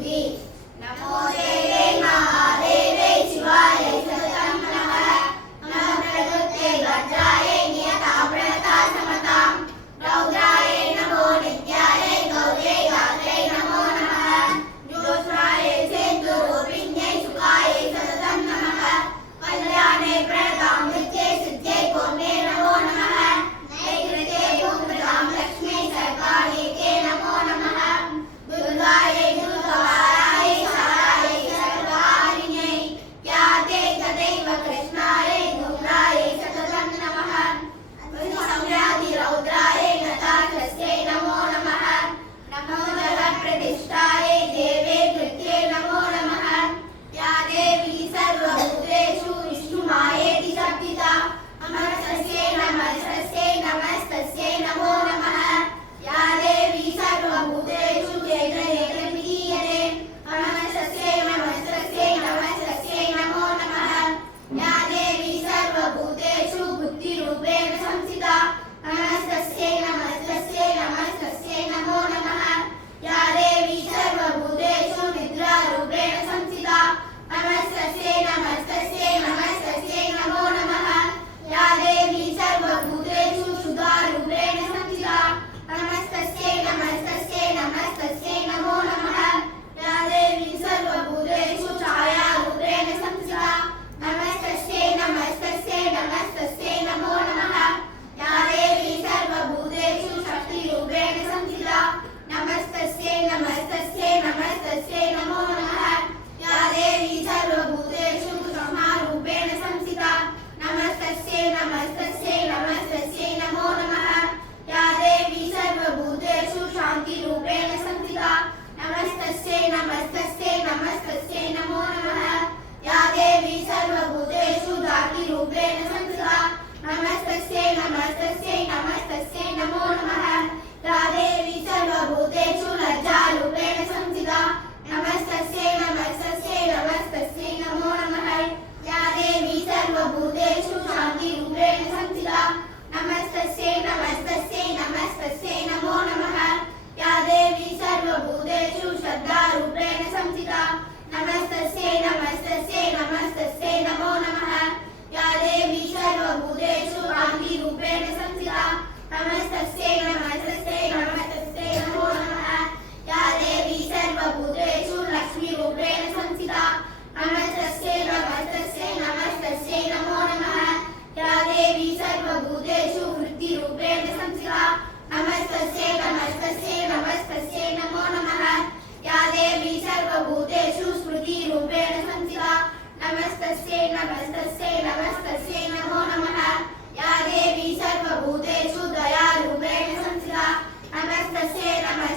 स्तुति। नमो देवे महादेवे शिवाय सततं नमः। नमः प्रकृते वज्राय नियता प्रणता समतां। रौद्राय नमो नित्याय गौर्यै गात्रै नमो नमः। ज्योत्स्नाय सेतुरूपिण्यै सुखाय सततं नमः। कल्याणे प्रणतां नित्ये सिद्ध्यै गौर्ये नमो नमः। नैकृते भूमृतां लक्ष्मी सर्वाणीके नमो नमः। दुर्गायै दुर्गवारायै सारायै सर्वहारिण्यै ख्याते तदैव कृष्णायै धूम्रायै सततं नमः। संव्याधिरौद्रायै नताक्षस्यै नमो नमः। नमो जगत्प्रतिष्ठायै देवे कृत्यै नमो नमः। या देवी सर्वभूतेषु विष्णुमायेति शब्दिता नमस्तस्यै नमस्तस्यै नमस्तस्यै नमो नमः। या देवी सर्वभूतेषु चैतन्येति नमस्तस्यै नमस्तस्यै नमस्तस्यै नमो नमः। या देवी सर्वभूतेषु बुद्धिरूपेण संस्थिता नमस्तस्यै नमस्तस्यै नमस्तस्यै नमो नमः। या देवी सर्वभूतेषु निद्रारूपेण संस्थिता नमस्तस्यै नमस्तस्यै नमस्तस्यै नमो नमः। या देवी सर्वभूतेषु सुधारूपेण संस्थिता नमस्तस्यै नमस्तस्यै नमस्तस्यै नमो नमः। या देवी सर्वभूतेषु छायारूपेण संस्थिता नमस्तस्यै नमस्तस्यै नमस्तस्यै नमो नमः। या देवी सर्वभूतेषु शक्तिरूपेण संस्थिता नमस्तस्यै नमस्तस्यै नमस्तस्यै नमो नमः। या देवी सर्वभूतेषु क्षमारूपेण संस्थिता नमस्तस्यै नमस्तस्यै नमस्तस्यै नमो नमः। या देवी सर्वभूतेषु शान्तिरूपेण संस्थिता नमस्तस्यै नमस्तस्यै नमस्तस्यै नमो नमः। या देवी सर्वभूतेषु धातिरूपेण संस्थिता नमस्तस्यै नमस्तस्यै नमस्तस्यै नमो नमः। या देवी सर्वभूतेषु लज्जारूपेण संस्थिता नमस्तस्यै नमस्तस्यै नमस्तस्यै नमो नमः। या देवी सर्वभूतेषु शान्तिरूपेण संस्थिता नमस्तस्यै नमस्तस्यै नमस्तस्यै नमो नमः। या देवी सर्वभूतेषु श्रद्धारूपेण संस्थिता नमस्तस्यै नमस्तस्यै नमस्तस्यै नमो नमः। या देवी सर्वभूतेषु कान्तिरूपेण संस्थिता नमस्तस्यै नमस्तस्यै नमस्तस्यै नमो नमः। या देवी सर्वभूतेषु लक्ष्मीरूपेण संस्थिता नमस्तस्यै नमस्तस्यै नमस्तस्यै नमो नमः। या देवी सर्वभूतेषु वृत्तिरूपेण संस्थिता नमस्तस्यै नमस्तस्यै नमस्तस्यै नमो नमः। या देवी सर्वभूतेषु स्मृतिरूपेण संस्थिता नमस्तस्यै नमस्तस्यै नमस्तस्यै नमो नमः। या देवी सर्वभूतेषु दयारूपेण संस्थिता नमस्तस्यै नमस्तस्यै